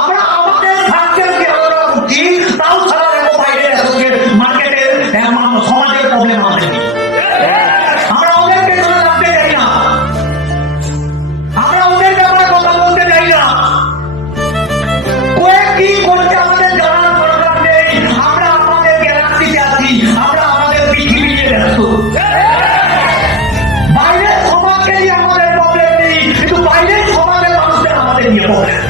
আমরা আমাদের সাকসেসকে আমরা বুঝি, তাও ছাড়া দেখো বাইরে মার্কেটের সমাজের প্রবলেম আমাদের। আমরা ওদেরকে ধরে রাখতে চাই না, আমরা ওদের ব্যাপারে কথা বলতে চাই না। কয়েক কি করছে আমাদের জানার দরকার নেই। আমরা আমাদের গ্যালাক্সিতে আছি, আমরা আমাদের পৃথিবী নিয়ে ব্যস্ত। বাইরের সমাজকে নিয়ে আমাদের প্রবলেম নেই, কিন্তু বাইরের সমাজের মানুষদের আমাদের নিয়ে প্রবলেম।